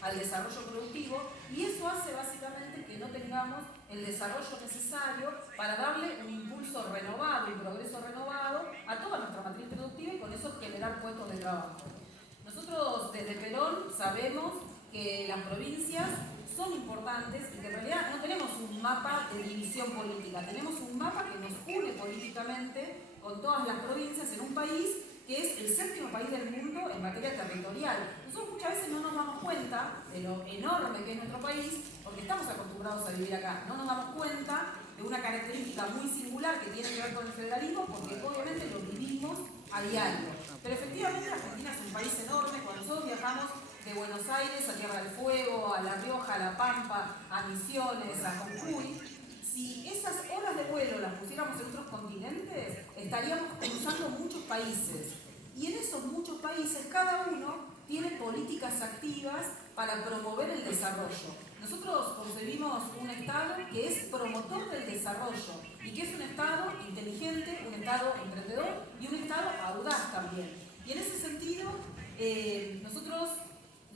al desarrollo productivo, y eso hace básicamente que no tengamos el desarrollo necesario para darle un impulso renovado y progreso renovado a toda nuestra matriz productiva y con eso generar puestos de trabajo. Nosotros desde Perón sabemos que las provincias son importantes y que en realidad no tenemos un mapa de división política, tenemos un mapa que nos une políticamente con todas las provincias en un país que es el séptimo país del mundo en materia territorial. Nosotros muchas veces no nos damos cuenta de lo enorme que es nuestro país porque estamos acostumbrados a vivir acá. No nos damos cuenta de una característica muy singular que tiene que ver con el federalismo porque obviamente lo vivimos a diario. Pero efectivamente Argentina es un país enorme. Cuando nosotros viajamos de Buenos Aires a Tierra del Fuego, a La Rioja, a La Pampa, a Misiones, a Jujuy, si esas horas de vuelo las pusiéramos en otros continentes, estaríamos cruzando muchos países. Y en esos muchos países, cada uno tiene políticas activas para promover el desarrollo. Nosotros concebimos un Estado que es promotor del desarrollo y que es un Estado inteligente, un Estado emprendedor y un Estado audaz también. Y en ese sentido, nosotros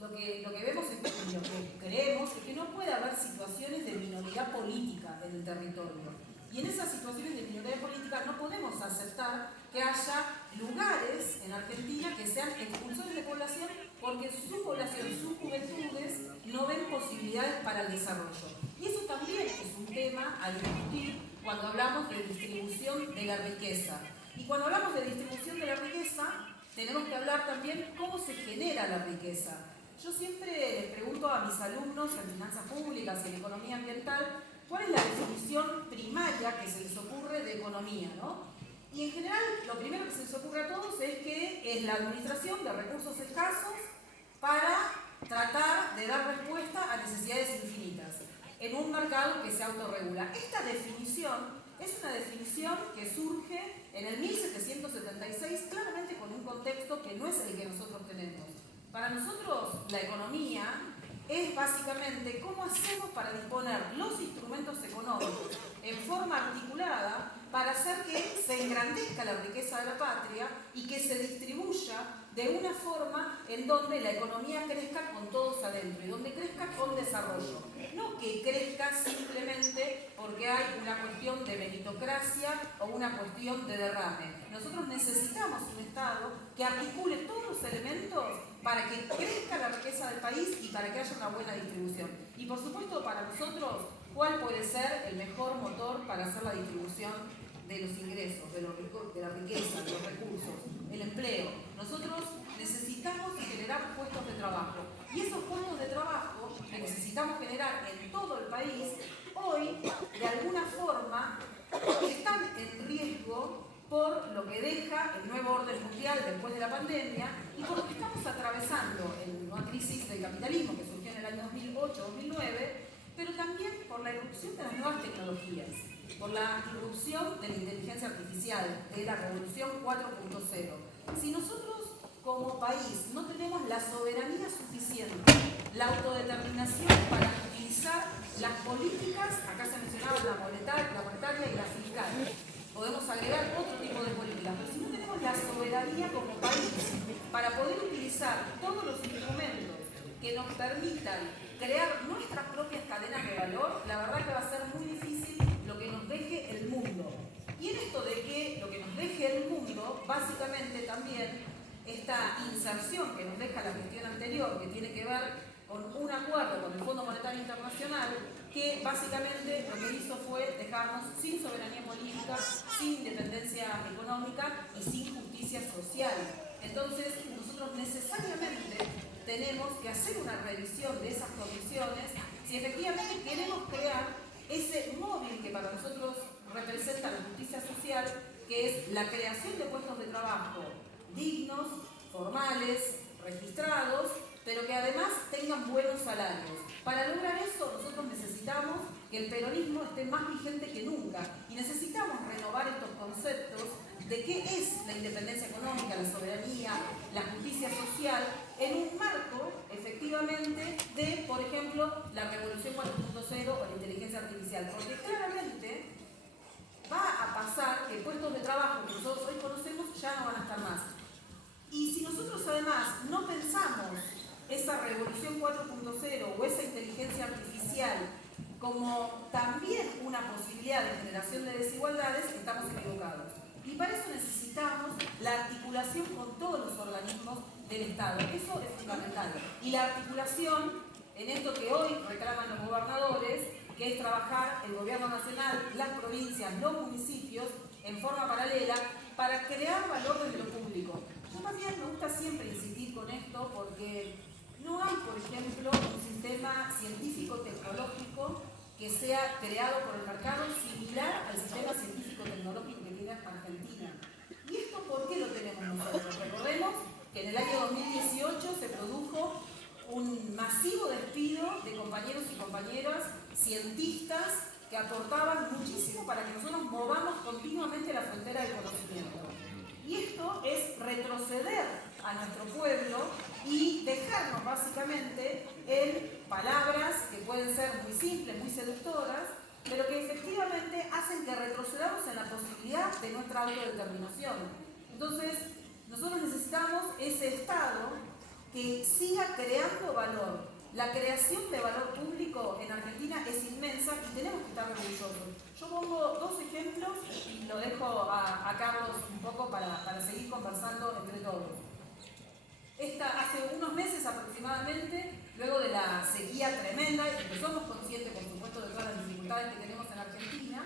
lo que vemos y lo que creemos es que no puede haber situaciones de minoría política en el territorio. Y en esas situaciones de minoría política no podemos aceptar que haya lugares en Argentina que sean expulsores de población porque su población, sus juventudes, no ven posibilidades para el desarrollo. Y eso también es un tema a discutir cuando hablamos de distribución de la riqueza. Y cuando hablamos de distribución de la riqueza, tenemos que hablar también cómo se genera la riqueza. Yo siempre les pregunto a mis alumnos en finanzas públicas y en economía ambiental cuál es la definición primaria que se les ocurre de economía, ¿no? Y en general lo primero que se les ocurre a todos es que es la administración de recursos escasos para tratar de dar respuesta a necesidades infinitas en un mercado que se autorregula. Esta definición es una definición que surge en el 1776 claramente con un contexto que no es el que nosotros tenemos. Para nosotros la economía es básicamente cómo hacemos para disponer los instrumentos económicos en forma articulada para hacer que se engrandezca la riqueza de la patria y que se distribuya de una forma en donde la economía crezca con todos adentro y donde crezca con desarrollo. No que crezca simplemente porque hay una cuestión de meritocracia o una cuestión de derrame. Nosotros necesitamos un Estado que articule todos los elementos para que crezca la riqueza del país y para que haya una buena distribución. Y por supuesto para nosotros, ¿cuál puede ser el mejor motor para hacer la distribución de los ingresos, de la riqueza, de los recursos, el empleo? Nosotros necesitamos generar puestos de trabajo. Y esos puestos de trabajo que necesitamos generar en todo el país, hoy, de alguna forma, están en riesgo por lo que deja el nuevo orden mundial después de la pandemia y por lo que estamos atravesando en una crisis del capitalismo que surgió en el año 2008-2009, pero también por la irrupción de las nuevas tecnologías, por la irrupción de la inteligencia artificial, de la revolución 4.0. Si nosotros como país no tenemos la soberanía suficiente, la autodeterminación para utilizar las políticas, acá se mencionaba la monetaria y la fiscal, podemos agregar otro tipo de políticas, pero si no tenemos la soberanía como país para poder utilizar todos los instrumentos que nos permitan crear nuestras propias cadenas de valor, la verdad que va a ser muy difícil lo que nos deje el mundo. Y en esto de que lo que nos deje el mundo, básicamente también esta inserción que nos deja la gestión anterior, que tiene que ver con un acuerdo con el Fondo Monetario Internacional, que básicamente lo que hizo fue dejarnos sin soberanía política, sin independencia económica y sin justicia social. Entonces, nosotros necesariamente tenemos que hacer una revisión de esas condiciones si efectivamente queremos crear ese móvil que para nosotros representa la justicia social, que es la creación de puestos de trabajo dignos, formales, registrados, pero que además tengan buenos salarios. Para lograr eso nosotros necesitamos que el peronismo esté más vigente que nunca y necesitamos renovar estos conceptos de qué es la independencia económica, la soberanía, la justicia social, en un marco, efectivamente, de, por ejemplo, la revolución 4.0 o la inteligencia artificial, porque claramente va a pasar que puestos de trabajo que nosotros hoy conocemos ya no van a estar más. Y si nosotros además no pensamos esa revolución 4.0 o esa inteligencia artificial como también una posibilidad de generación de desigualdades, estamos equivocados. Y para eso necesitamos la articulación con todos los organismos del Estado. Eso es fundamental. Y la articulación en esto que hoy reclaman los gobernadores, que es trabajar el gobierno nacional, las provincias, los municipios, en forma paralela, para crear valor desde lo público. Yo más bien me gusta siempre insistir con esto porque no hay, por ejemplo, un sistema científico-tecnológico que sea creado por el mercado similar al sistema científico-tecnológico que tiene Argentina. ¿Y esto por qué lo tenemos nosotros? Recordemos que en el año 2018 se produjo un masivo despido de compañeros y compañeras cientistas que aportaban muchísimo para que nosotros movamos continuamente la frontera del conocimiento. Y esto es retroceder a nuestro pueblo y dejarnos básicamente en palabras que pueden ser muy simples, muy seductoras, pero que efectivamente hacen que retrocedamos en la posibilidad de nuestra autodeterminación. Entonces, nosotros necesitamos ese Estado que siga creando valor. La creación de valor público en Argentina es inmensa y tenemos que estar orgullosos. Yo pongo dos ejemplos y lo dejo a Carlos un poco para seguir conversando entre todos. Hace unos meses aproximadamente, luego de la sequía tremenda, y que somos conscientes, por supuesto, de todas las dificultades que tenemos en Argentina,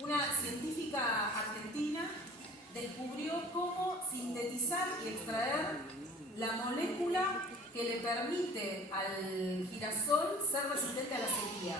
una científica argentina descubrió cómo sintetizar y extraer la molécula que le permite al girasol ser resistente a la sequía.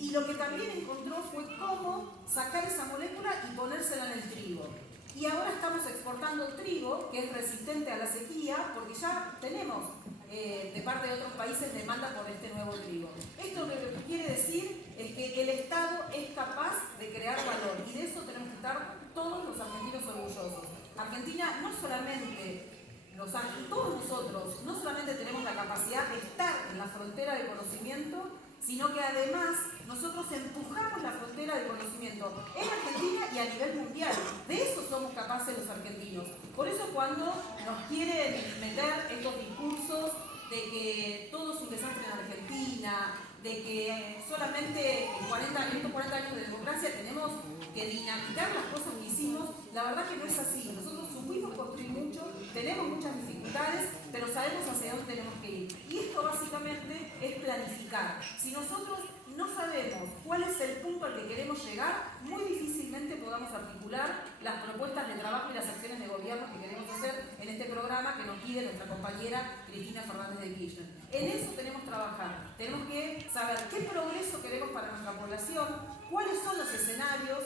Y lo que también encontró fue cómo sacar esa molécula y ponérsela en el trigo. Y ahora estamos exportando trigo que es resistente a la sequía porque ya tenemos de parte de otros países demanda por este nuevo trigo. Esto lo que quiere decir es que el Estado es capaz de crear valor y de eso tenemos que estar todos los argentinos orgullosos. Argentina no solamente todos nosotros no solamente tenemos la capacidad de estar en la frontera del conocimiento, sino que además nosotros empujamos la frontera del conocimiento en Argentina y a nivel mundial. De eso somos capaces los argentinos. Por eso cuando nos quieren meter estos discursos de que todo es un desastre en Argentina, de que solamente en estos 40 años de democracia tenemos que dinamitar las cosas que hicimos, la verdad que no es así. Nosotros supimos construir mucho, tenemos muchas dificultades, pero sabemos hacia dónde tenemos que ir. Y esto básicamente es planificar. Si nosotros no sabemos cuál es el punto al que queremos llegar, muy difícilmente podamos articular las propuestas de trabajo y las acciones de gobierno que queremos hacer en este programa que nos pide nuestra compañera Cristina Fernández de Kirchner. En eso tenemos que trabajar. Tenemos que saber qué progreso queremos para nuestra población, cuáles son los escenarios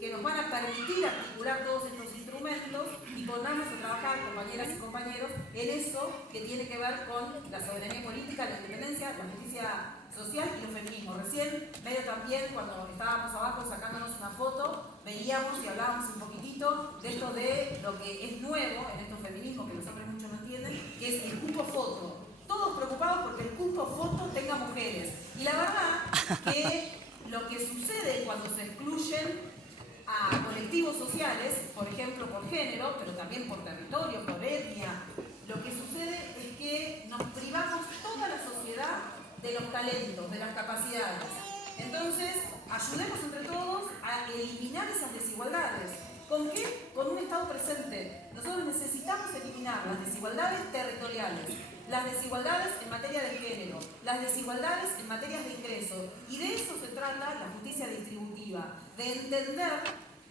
que nos van a permitir articular todos estos instrumentos y ponernos a trabajar, compañeras y compañeros, en eso que tiene que ver con la soberanía política, la independencia, la justicia social y los feminismos. Recién, medio también, cuando estábamos abajo sacándonos una foto, veíamos y hablábamos un poquitito de esto de lo que es nuevo en estos feminismos, que los hombres mucho no entienden, que es el cupo foto. Todos preocupados porque el cupo foto tenga mujeres. Y la verdad que lo que sucede cuando se excluyen a colectivos sociales, por ejemplo por género, pero también por territorio, por etnia, lo que sucede es que nos privamos toda la sociedad de los talentos, de las capacidades. Entonces, ayudemos entre todos a eliminar esas desigualdades. ¿Con qué? Con un Estado presente. Nosotros necesitamos eliminar las desigualdades territoriales, las desigualdades en materia de género, las desigualdades en materias de ingreso. Y de eso se trata la justicia distributiva, de entender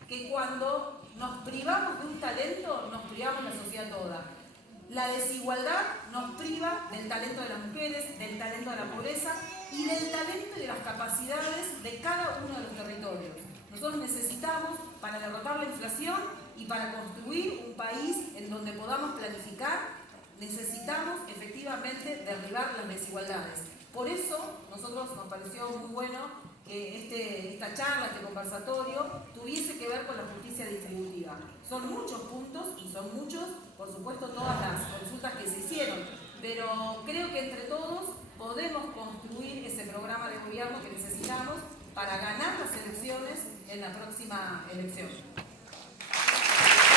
que cuando nos privamos de un talento, nos privamos la sociedad toda. La desigualdad nos priva del talento de las mujeres, del talento de la pobreza y del talento y de las capacidades de cada uno de los territorios. Nosotros necesitamos, para derrotar la inflación y para construir un país en donde podamos planificar, necesitamos efectivamente derribar las desigualdades. Por eso, nosotros nos pareció muy bueno que esta charla, este conversatorio, tuviese que ver con la justicia distributiva. Son muchos puntos y son muchos, por supuesto, todas las consultas que se hicieron, pero creo que entre todos podemos construir ese programa de gobierno que necesitamos para ganar las elecciones en la próxima elección.